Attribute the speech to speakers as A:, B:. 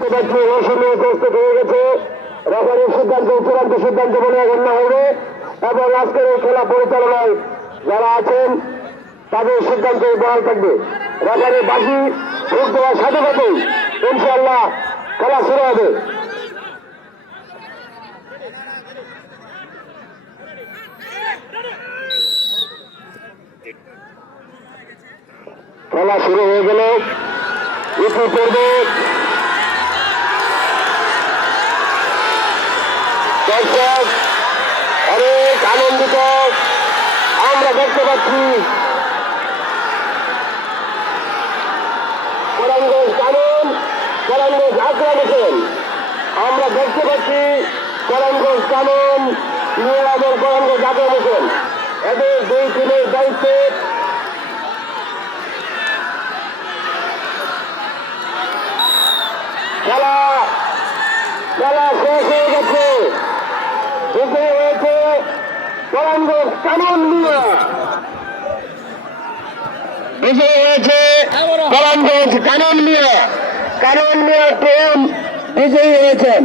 A: প্রস্তুত গেছে। রেফারির সিদ্ধান্ত, চূড়ান্ত সিদ্ধান্ত বলে গণ্য হবে। এবং আজকের এই খেলা যারা আছেন, তাদের সিদ্ধান্ত বহাল থাকবে। রেফারির বাসি ভোট দেওয়ার শুরু হবে। খেলা শুরু হয়ে গেল। ইতিপূর্বে দর্শক অনেক আনন্দিত। আমরা দেখতে পাচ্ছি করণগঞ্জ কানন করণগঞ্জ আকরাম হোসেন আমরা দেখতে পাচ্ছি করণগঞ্জ কানন, নিয়ে এবং করণগঞ্জ আকরাম হোসেন এদের দুই টিমের দায়িত্বে। খেলা খেলা শেষ হয়ে গেছে বিজয়ী হয়েছে করণগঞ্জ কানন নিয়ে। বিজয়ী হয়েছে করণগঞ্জ কানন নিয়ে। কানন নিয়ে টিম বিজয়ী হয়েছেন।